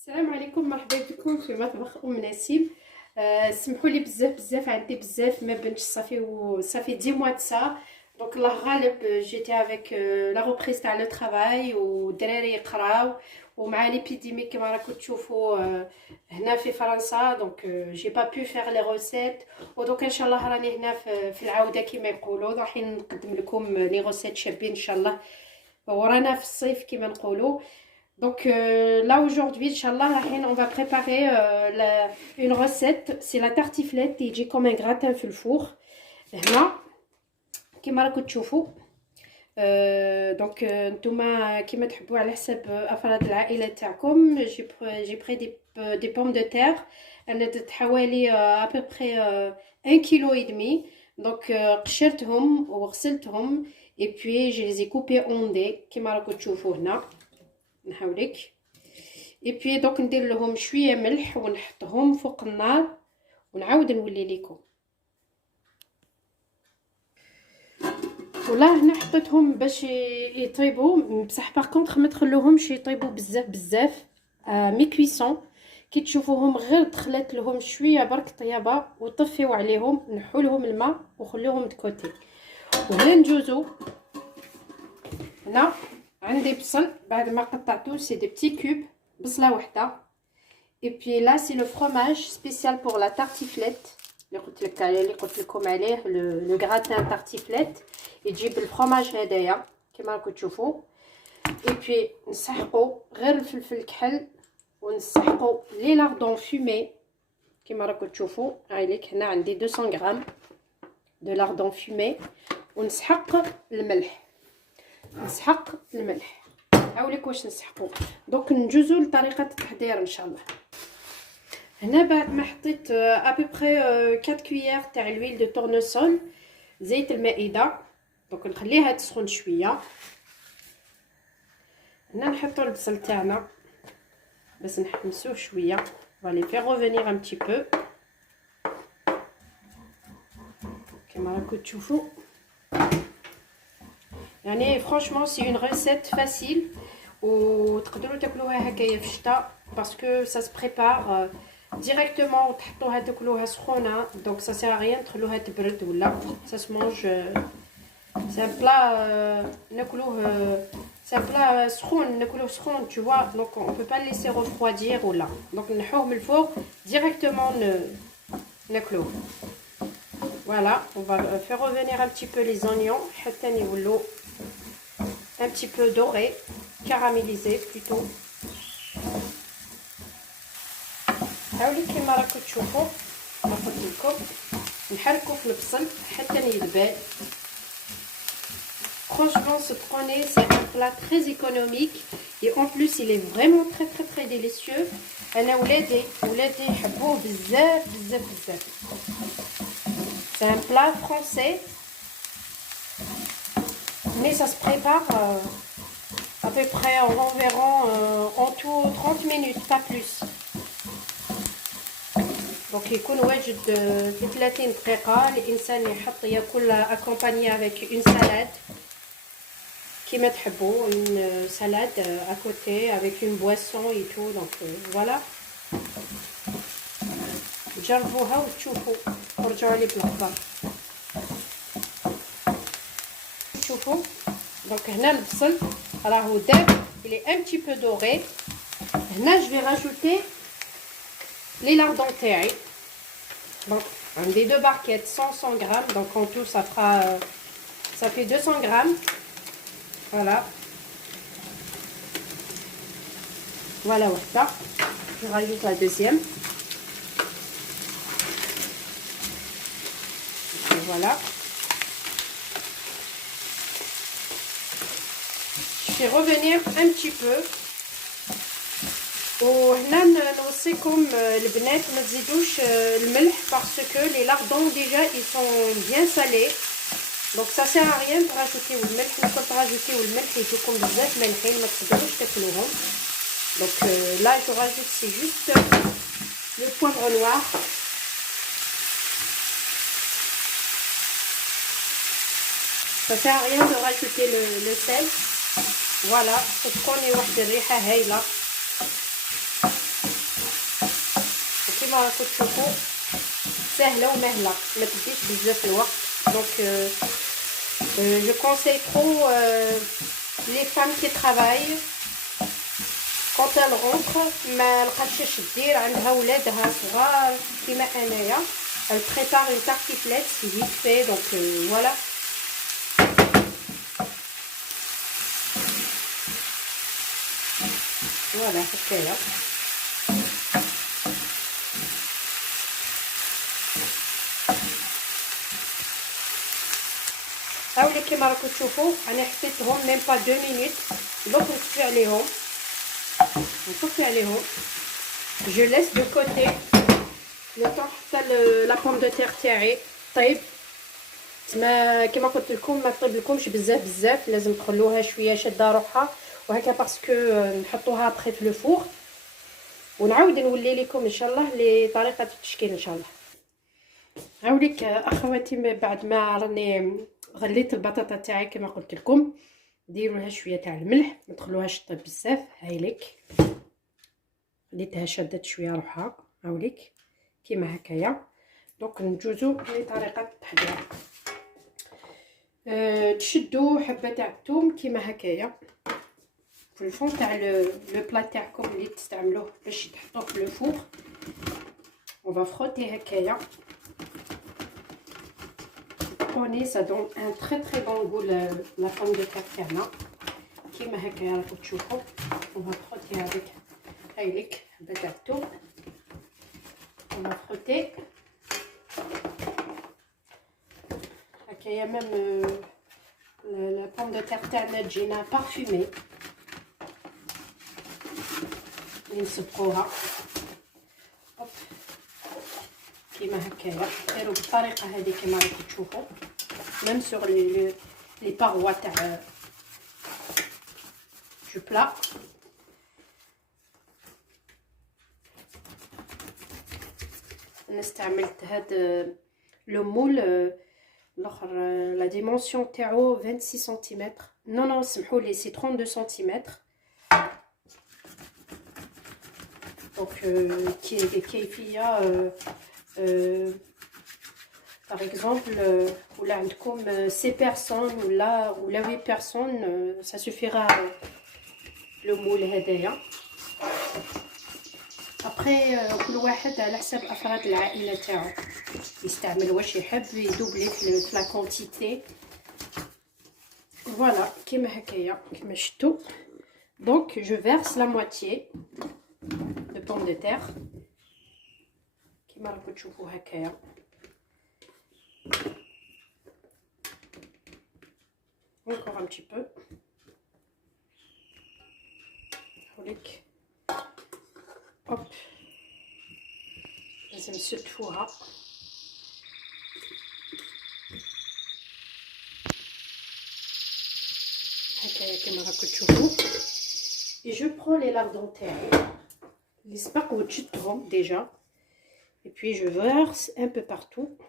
السلام عليكم، مرحبا بكم في مطبخ نسيم. سمحوا لي بزاف عندي بزاف ما بنتش صافي 10 mois de ça. دونك الله غالب جيتي افيك لا ريبريز تاع لو ترافاي والدراري يقراو ومع ليبيديمي كما راكم تشوفوا هنا في فرنسا. دونك جي با بو فير لي روسيت ودونك ان شاء الله راني هنا في العوده كما يقولوا. راح نقدم لكم لي روسيت شابين ان شاء الله ورانا في الصيف كما نقولوا. Donc là aujourd'hui, Inch'Allah, on va préparer une recette. C'est la tartiflette qui est comme un gratin في الفور. هنا كما راكم تشوفوا. دونك نتوما كما تحبوا على حسب افراد العائله تاعكم. جي بري دي بوم دو تير. انا درت حوالي ابري 1 كيلو ودمي. دونك قشرتهم وغسلتهم et puis je les ai coupés en dés كما راكم تشوفوا هنا. نحاولك اي بي دوك ندير لهم شويه ملح ونحطهم فوق النار ونعاود نولي لكم. ولا هنا حطيتهم باش يطيبوا بصح باغ كونطخ ما تخلوهمش يطيبوا بزاف مي كويسون. كي تشوفوهم غير دخلت لهم شويه برك طيابه وطفيو عليهم، نحوا لهم الماء وخلوهم دكوتي. وهنا نجوزو هنا عندي بصل بعد ما قطعته سي دي بتي كوب بصله وحده. اي بي لا سي لو فروماج سبيسيال بور لا تارتيفليت اللي قلت لكم عليه لو غراتان تارتيفليت. يجيب الفروماج هدايا كما راكم تشوفوا. اي بي نسحقوا غير الفلفل الكحل ونسحقوا لي لاردون فومي كما راكم تشوفوا. هايليك هنا عندي 200 غرام دو لاردون فومي ونسحق الملح. نسحق الملح هاوليك واش نسحقو. دونك نجوزو لطريقه التحضير ان شاء الله. هنا بعد ما حطيت ابري 4 كويير تاع الويل دو تورنسول زيت المائده. دونك نخليها تسخن شويه. هنا نحطو البصل تاعنا باش نحمسوه شويه. فالي فير ريفونير ان بتي بو كما راكم تشوفوا. يعني فرانشمون سي اون ريسيت فاسيل وتقدروا تاكلوها هكايا في الشتاء باسكو سا سي بريبار ديريكتومون وتحطوها تاكلوها سخونه. دونك سا سير ريان تخلوها تبرد ولا سا سمونج. سي ان بلا ناكلوه سي ان بلا سخون ناكلوه سخون tu vois. donc on peut pas le laisser refroidir ولا. donc نحوه من الفوق ديريكتومون ناكلوه. Voilà, on va faire revenir un petit peu les oignons حتى يولوا un petit peu doré, caramélisé plutôt. حاولوا كيما راكم تشوفوا نحط لكم نحركوا في البصل حتى يذبل. Franchement, ce prenez, c'est un plat très économique et en plus il est vraiment très délicieux. انا ولادي يحبوه بزاف. C'est un plat français, mais ça se prépare à peu près environ en tout 30 minutes, pas plus. Donc يكون واجد في 30 دقيقة. الإنسان يحط ياكل accompagné avec une salade كيما تحبوا. une salade à côté avec une boisson et tout. donc voilà. جربوها وتشوفوا ورجعوا لي بالاخبار. شوفوا دونك هنا البصل راهو داب il est un petit peu doré. هنا je vais rajouter les lardons تاعي. donc عندي 2 barquettes 100 grammes. donc en tout ça fait 200 grammes. voilà وحده. je rajoute la deuxième. Voilà. Je vais revenir un petit peu. وهنا نوصيكم البنات ما تزيدوش الملح parce que les lardons déjà ils sont bien salés. donc ça sert à rien de rajouter الملح. ممكن تراجوتيو الملح يجيكم بزاف مالحين ما تقدروش تاكلوهم. donc là je rajoute c'est juste le poivre noir. ça sert à rien de rajouter le sel. Voilà, تبقوني واحد الريحه هايله. كما راكم تشوفوا سهله ومهله، ما تديش بزاف الوقت. دونك جو كونساي ترو لي فام كي ترافاي كونت ال رونتر ما لقاتش اش دير، عندها ولادها صغار كيما انايا. elle prépare une tartiflette vite fait. Donc voilà. فوالا هكايا. هاولي كيما راكم تشوفوا انا حطيتهم ميم با 2 مينوت. دوك نطفي عليهم جو ليس دو كوتي لو طون حتى لا بوم دو تير تاعي طيب. تما كيما قلت لكم ما طيب لكمش بزاف، لازم تخلوها شويه شاده روحها وهكا باسكو نحطوها ابخي في لو فور ونعاود نولي لكم ان شاء الله لطريقه التشكيل ان شاء الله. هاوليك اخواتي بعد ما راني غليت البطاطا تاعي كما قلت لكم، ديروا لها شويه تاع الملح، ما تخلوهاش طيب بزاف. هايليك خليتها شدت شويه روحها هاوليك كيما هكايا. دونك نجوزو لطريقه التحضير. تشدوا حبه تاع الثوم كيما هكايا في الفون تاع لو بلا تاعكم اللي تستعملوه باش تحطوه في لو فور. on va frotter هكايا. prenez ça donne un très bon goût la pomme de terre تاعنا كيما هكايا راكم تشوفوا. on va frotter avec هايليك حبه تاع الثوم. on va frotter هكايا. ميم لا بوم دو تير تاعنا تجينا بارفومي نصبغوها كيما هكايا. ديروا بالطريقه هذه كيما راكم تشوفوا ميم سور لي باروا تاع جو بلا. انا استعملت هاد لو مول الاخر لا ديمونسيون تاعو 26 سنتيمتر. نو سمحوا لي سي 32 سنتيمتر. دونك كيفيه par exemple ولا عندكم 6 personnes ولا 8 personnes ça suffira لو مول هدايا. ابري كل واحد على حسب افراد العائله تاعو يستعمل واش يحب يدوبلي في لا كونتيتي. فوالا كيما هكايا كيما شفتوا. دونك جو فيرس لا موitié de pomme de terre كيما راكم تشوفوا هكايا. encore un petit peu. هوليك هوب لازم نستفوها هكايا كيما راكم تشوفوا. et je prends les lardons تاعي اللي سبق وتشدهم ديجا et puis je verse un peu partout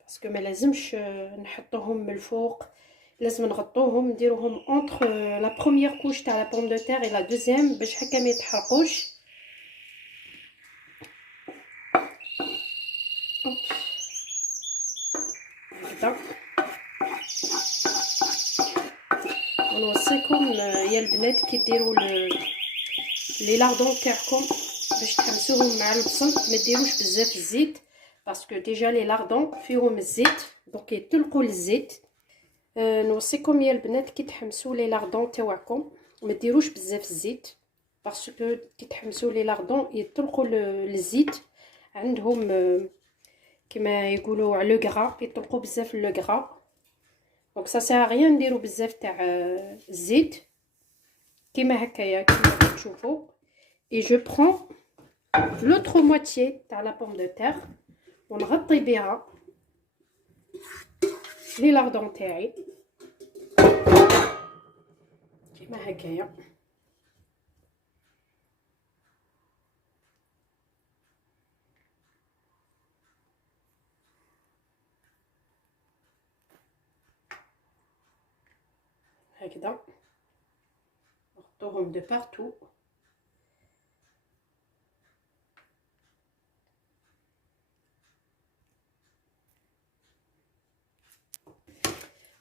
باسكو ما لازمش نحطوهم من الفوق، لازم نغطوهم نديروهم entre la première couche تاع la pomme de terre et la deuxième باش هكا ما يتحرقوش. هكذا ونوصيكم يا البنات كي ديروا لي لاردون تاعكم باش تحمسوهم مع البصل ما ديروش بزاف الزيت باسكو ديجا لي لاردون فيهم الزيت دونك يطلقوا الزيت. نوصيكم يا البنات كي تحمسوا لي لاردون تاعكم ما ديروش بزاف الزيت باسكو كي تحمسوا لي لاردون يطلقوا الزيت عندهم كما يقولوا على لو غرا يطلقوا بزاف لو غرا. دونك سا سير ريان نديروا بزاف تاع الزيت كيما هكايا كيما تشوفوا. et je prends l'autre moitié تاع la pomme de terre ونغطي بها لي لاردون تاعي كيما هكايا. هكذا نحطوهم دو بارتو.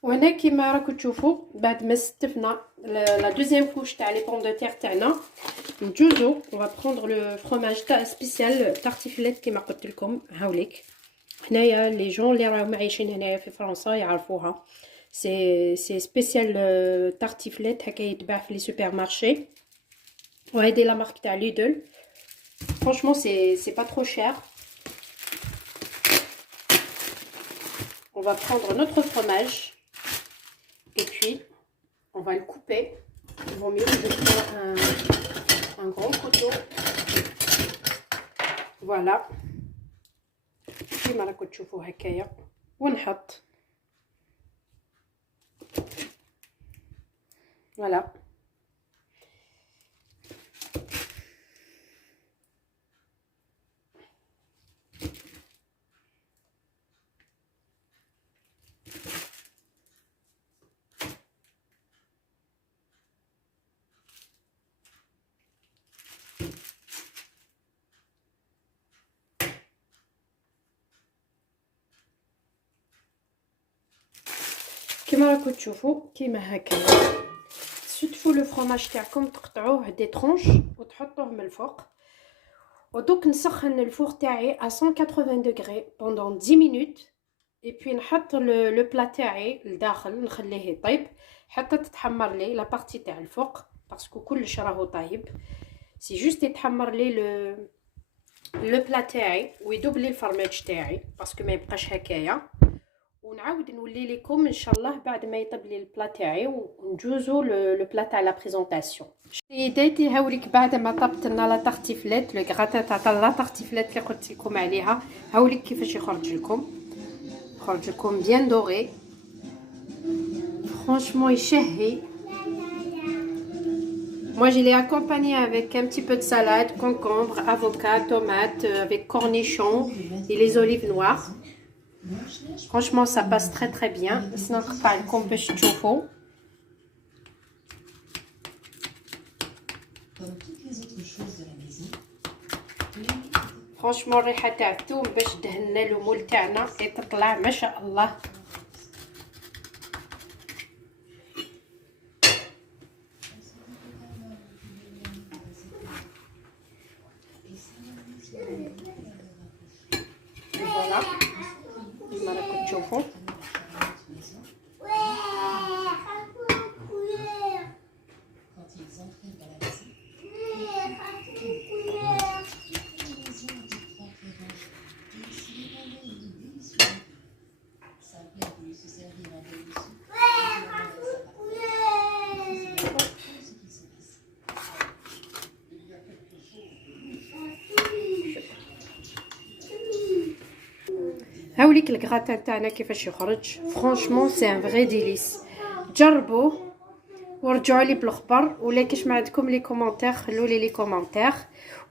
وهنا كيما راكم تشوفوا بعد ما ستفنا لا دوزيام كوش تاع لي بوم دو تير تاعنا نجوزو on va prendre le fromage تاع سبيسيال تارتيفليت كيما قلت لكم. هاوليك هنايا لي جون اللي راهم عايشين هنايا في فرنسا يعرفوها. سي سبيسيال تارتيفليت هكا يتباع في لي سوبر مارشي وهذه لا مارك تاع ليدل. فرانشمون سي با ترو شير. On va prendre notre fromage et puis on va le couper. Il vaut mieux de prendre un grand couteau. Voilà. كيما راكم تشوفوا هكايا ونحط. Voilà. كيما راكم تشوفوا كيما هكايا تشدفوا لو فرomage تاعكم تقطعوه دي طرونش وتحطوه من الفوق. ودوك نسخن الفور تاعي à 180 degrés pendant 10 minutes et puis نحط لو بلا تاعي لداخل نخليه يطيب حتى تتحمر لي لا بارتي تاع الفوق باسكو كلش راهو طايب. سي جوست يتحمر لي لو بلا تاعي ويدوب لي الفرماج تاعي باسكو ما يبقاش هكايا. ونعاود نولي لكم ان شاء الله بعد ما يطيب لي البلا تاعي ونجوزو لو بلا تاع لا بريزونطاسيون. سيداتي هاوليك بعد ما طبت لنا لا تارتيفليت لو غراتان تاع لا تارتيفليت اللي قلت لكم عليها. هاوليك كيفاش يخرج لكم بيان دوري فرانشمون يشهي. Moi je l'ai accompagné avec un petit peu de salade, concombre, avocat, tomate, avec cornichons et les olives noires. Franchement ça passe très très bien. sinon نقطع لكم باش تشوفوا. فرانشمون الريحه تاع الثوم باش دهنا المول تاعنا تطلع ما شاء الله. فوالا كما راكم تشوفوا. هاوليك الكراتان تاعنا كيفاش يخرج. فرانشمون سي ان فري ديليس. جربوه ورجعوا لي بالاخبار. ولا كاش ما عندكم لي كومونتير خلوا لي كومونتير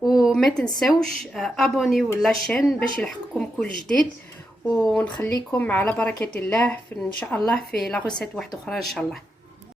وما تنساوش ابونيو لاشين باش يلحقكم كل جديد. ونخليكم على بركه الله ان شاء الله في لا غوسيت واحده اخرى ان شاء الله.